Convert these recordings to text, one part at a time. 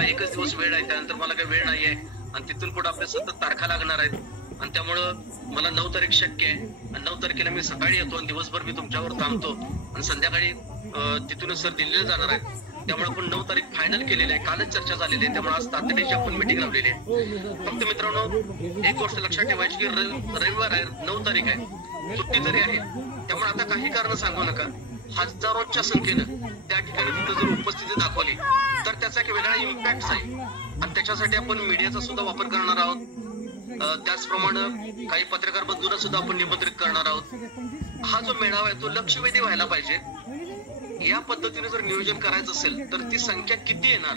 आता एकच दिवस वेळ आहे, त्यानंतर मला काही वेळ नाहीये आणि तिथून पुढे आपल्या सतत तारखा लागणार आहेत आणि त्यामुळं मला 9 तारीख शक्य आहे आणि 9 तारखेला मी सकाळी येतो आणि दिवसभर मी तुमच्यावर थांबतो आणि संध्याकाळी तिथूनच सर दिल्लीला जाणार आहे. त्यामुळे आपण 9 तारीख फायनल केलेली आहे, कालच चर्चा झालेली आहे, त्यामुळे आज तातडीची आपण मीटिंग लावलेली आहे. फक्त मित्रांनो एक गोष्ट लक्षात ठेवायची की रविवार आहे, 9 तारीख आहे, सुट्टी तरी आहे. त्यामुळे आता काही कारण सांगू नका. हजारोच्या संख्येनं त्या ठिकाणी तिथं जर उपस्थिती दाखवली तर त्याचा एक वेगळा इम्पॅक्ट आहे आणि त्याच्यासाठी आपण मीडियाचा सुद्धा वापर करणार आहोत. त्याचप्रमाणे काही पत्रकार बंधूंना सुद्धा आपण निमंत्रित करणार आहोत. हा जो मेळावा आहे तो लक्षवेधी व्हायला पाहिजे. या पद्धतीने जर नियोजन करायचं असेल तर ती संख्या किती येणार,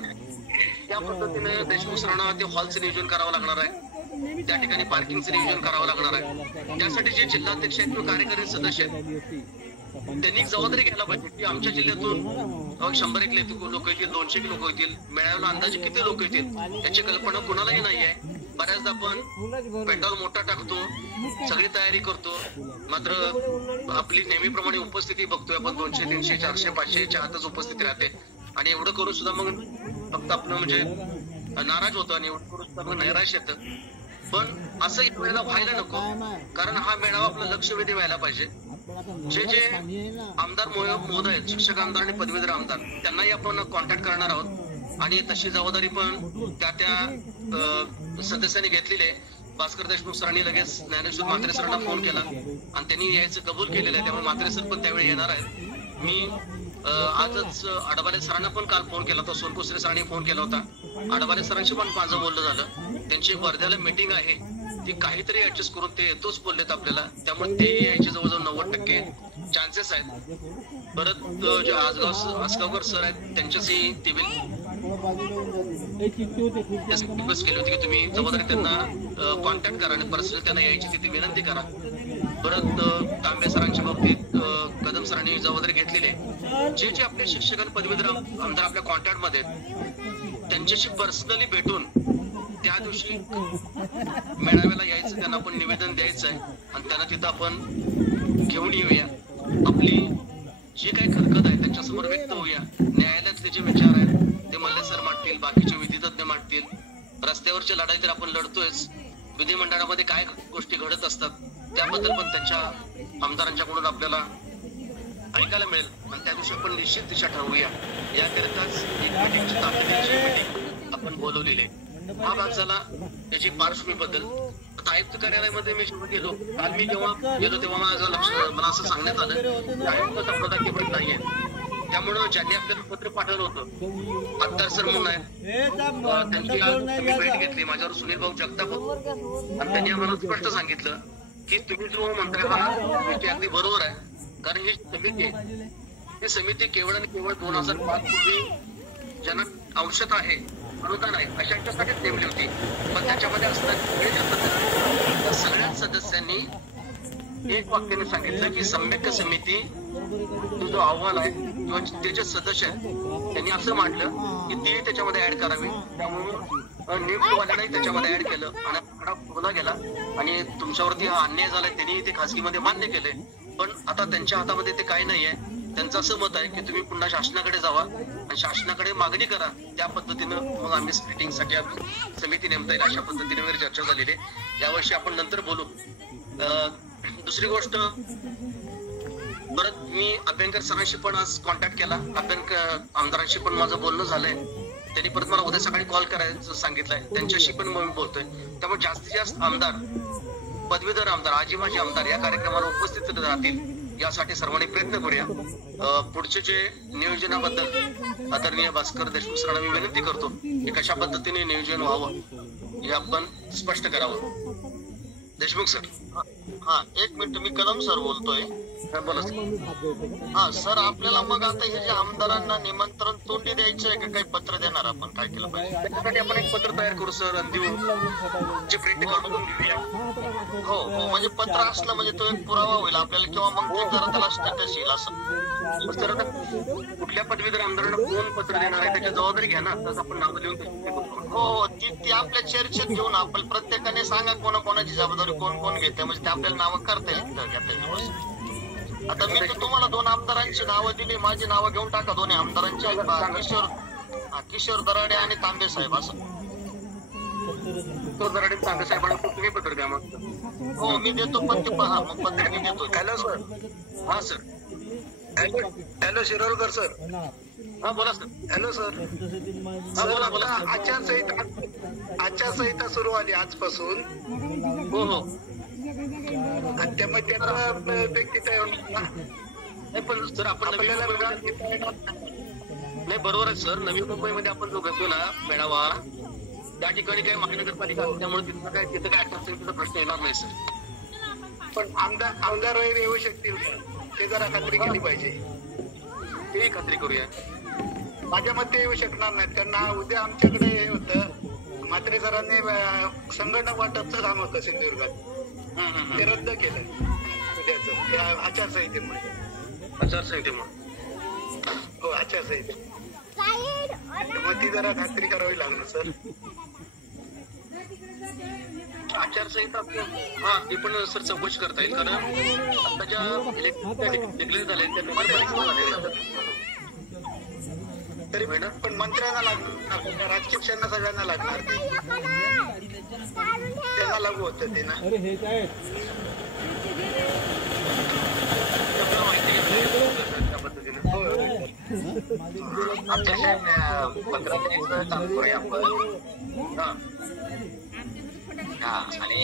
त्या पद्धतीने देशमुख सरांना ते हॉलचं नियोजन करावं लागणार आहे, त्या ठिकाणी पार्किंगचं नियोजन करावं लागणार आहे. त्यासाठी जे जिल्हाध्यक्ष आहेत किंवा कार्यकारी सदस्य आहेत त्यांनी जबाबदारी घ्यायला पाहिजे की आमच्या जिल्ह्यातून 100 लोक येतील, 200 लोक येतील, मेळाव्याला अंदाजे किती लोक येतील याची कल्पना कुणालाही नाही आहे. बऱ्याचदा आपण पेट्रोल मोठा टाकतो, सगळी तयारी करतो, मात्र आपली नेहमीप्रमाणे उपस्थिती बघतोय आपण 200, 300, 400, 500च्या आतच उपस्थिती राहते आणि एवढं करून सुद्धा मग फक्त आपलं म्हणजे नाराज होतं आणि एवढं करून सुद्धा मग नैराश्य येतं. पण असं एक वेळेला व्हायला नको, कारण हा मेळावा आपलं लक्षवेधी व्हायला पाहिजे. जे आमदार महोदय, शिक्षक आमदार आणि पदवीधर आमदार त्यांनाही आपण कॉन्टॅक्ट करणार आहोत आणि तशी जबाबदारी पण त्या सदस्यांनी घेतलेली आहे. भास्कर देशमुख सरांनी लगेच ज्ञानेश्वर म्हात्रे सरांना फोन केला आणि त्यांनी यायचं कबूल केलेलं आहे, त्यामुळे म्हात्रे सर पण त्यावेळी येणार आहेत. मी आजच अडबाले सरांना पण काल फोन केला होता, सोनकुसरे सरांनी फोन केला होता, अडबाले सरांशी पण माझं बोलणं झालं. त्यांची वर्ध्याला मीटिंग आहे, ती काहीतरी ऍडजस्ट करून ते येतोच बोललेत आपल्याला, त्यामुळे ते यायचे जवळजवळ 90% चान्सेस आहेत. परत जे आसगावकर सर आहेत त्यांच्याशी ती रिक्वेस्ट केली होती की तुम्ही जबाबदारी त्यांना कॉन्टॅक्ट करा आणि पर्सनल त्यांना यायची तिथे विनंती करा. परत तांबे सरांच्या बाबतीत कदम सरांनी जबाबदारी घेतलेली आहे. जे आपले शिक्षक आणि पदवीधर आमदार आपल्या कॉन्टॅक्ट मध्ये त्यांच्याशी पर्सनली भेटून त्या दिवशी मेळाव्याला यायचं, त्यांना आपण निवेदन द्यायचं आहे आणि त्यांना तिथं आपण घेऊन येऊया. आपली जे काही खरकत आहे त्यांच्यासमोर व्यक्त होऊया. न्यायालयातले जे विचार आहेत ते मल्ले सर मांडतील, बाकीचे विधितज्ञ मांडतील. रस्त्यावरची लढाई तर आपण लढतोयच, विधिमंडळामध्ये काय गोष्टी घडत असतात त्याबद्दल पण त्यांच्या आमदारांच्याकडून आपल्याला ऐकायला मिळेल आणि त्या दिवशी आपण निश्चित दिशा ठरवूया. याकरिताच एक मीटिंगची तातडीची मीटिंग आपण बोलवलेली आहे. हा भाग झाला त्याची पार्श्वभूमीबद्दल. आता आयुक्त कार्यालयामध्ये मी जेव्हा गेलो, काल मी जेव्हा गेलो तेव्हा मला असं सांगण्यात आलं आयुक्त तक्रार नाहीये, त्यामुळं ज्यांनी आपल्याला पत्र पाठवलं होतं अत्तर सर म्हणून आहे, त्यांची आम्ही भेट घेतली. माझ्यावर सुनील भाऊ जगताप होते आणि त्यांनी आम्हाला स्पष्ट सांगितलं की तुम्ही जो मंत्री आहात ते अगदी बरोबर आहे, कारण ही समिती आहे, ही समिती केवळ आणि केवळ 2005 पूर्वी ज्यांना औषध आहे, अनुदान आहे अशांच्यासाठीच नेमली होती. पण त्याच्यामध्ये असणाऱ्या सगळ्या सदस्यांनी एक वाक्याने सांगितलं की सम्यक समिती जो अहवाल आहे किंवा ते जे सदस्य आहेत त्यांनी असं मांडलं की ते त्याच्यामध्ये ऍड करावी. त्यामुळे नियुक्तवाल्यांनाही त्याच्यामध्ये ऍड केलं आणि आकडा बोला गेला आणि तुमच्यावरती हा अन्याय झालाय त्यांनी ते खासगीमध्ये मान्य केले. पण आता त्यांच्या हातामध्ये ते काही नाहीये. त्यांचं असं मत आहे की तुम्ही पुन्हा शासनाकडे जावा आणि शासनाकडे मागणी करा, त्या पद्धतीनं मग आम्ही मीटिंगसाठी समिती नेमता येईल अशा पद्धतीने वगैरे चर्चा झालेली आहे. यावर्षी आपण नंतर बोलू. दुसरी गोष्ट, परत मी अभ्यंकर सरांशी पण आज कॉन्टॅक्ट केला, अभ्यंकर आमदारांशी पण माझं बोलणं झालंय. त्यांनी परत मला उद्या सकाळी कॉल करायचं सांगितलंय, त्यांच्याशी पण मी बोलतोय. त्यामुळे जास्तीत जास्त आमदार, पदवीधर आमदार, आजी माजी आमदार या कार्यक्रमाला उपस्थित राहतील यासाठी सर्वांनी प्रयत्न करूया. पुढचे जे नियोजनाबद्दल आदरणीय भास्कर देशमुख सरांना मी विनंती करतो की कशा पद्धतीने नियोजन व्हावं हे आपण स्पष्ट करावं. देशमुख सर. हा, एक मिनिट, मी कदम सर बोलतोय. बोला. हा सर, आपल्याला मग आता हे जे आमदारांना निमंत्रण तोंडी द्यायचं आहे का काही पत्र देणार आपण, काय केलं पाहिजे? त्यासाठी आपण एक पत्र तयार करू सर आणि देऊ, जे प्रिंट करून घेऊया. हो हो, म्हणजे पत्र असलं म्हणजे तो एक पुरावा होईल आपल्याला, किंवा मग ते जरा त्याला स्टेटस येईल असं. सर आता कुठल्या पदवीधर आमदारांना कोण पत्र देणार आहे त्याची जबाबदारी घ्या ना, तसं आपण नाव लिहून. हो, ती आपल्या चर्चेत घेऊन आपण प्रत्येकाने सांगा कोणाकोणाची जबाबदारी कोण कोण घेते, म्हणजे ते आपल्याला नावं करता येईल घेता येईल. आता मी तर तुम्हाला 2 आमदारांची नावं दिली, माझी नावं घेऊन टाका 2 आमदारांची. किशोर दराडे आणि तांबे साहेब असं. तो दराडे तांबे साहेबांना तुम्ही पत्र द्या मग. हो मी देतो, पण ते पहा मग पत्र मी देतो. Hello sir. हा सर. Hello Shirolkar sir. हा बोला सर. Hello sir. हा बोला बोला. आचारसंहिता सुरू आली आजपासून. हो हो. आणि त्यामध्ये त्याचा व्यक्ती तयार नाही पण सर आपण नवी आपल्याला मुंबईमध्ये नाही बरोबर आहे सर. नवी मुंबईमध्ये आपण जो घेतो ना मेळावा त्या ठिकाणी काही महानगरपालिका त्यामुळे तिथं काय आचारसंहितेचा प्रश्न येणार नाही सर. पण आमदार येऊ शकतील ते जरा खात्री केली पाहिजे. तेही खात्री करूया. माझ्या मते येऊ शकणार नाही. त्यांना उद्या आमच्याकडे हे होतं, म्हात्रे सरांनी संगणक वाटपचं काम होतं सिंधुदुर्गात, ते रद्द केलं उद्याचं त्या आचारसंहितेमुळे. हो आचारसंहिते. मग ती जरा खात्री करावी लागणार सर. आचारसंहिता हा ती पण सर चौकशी करता येईल कारण आता ज्या इलेक्शन डिक्लेअर झाले त्या नगरपालिका तरी पण मंत्र्यांना लागणार, राजकीय पक्षांना सगळ्यांना लागणार, त्यांना लागू होतं ते ना. त्या पद्धतीने आमच्या काम करूया आपण. हा आणि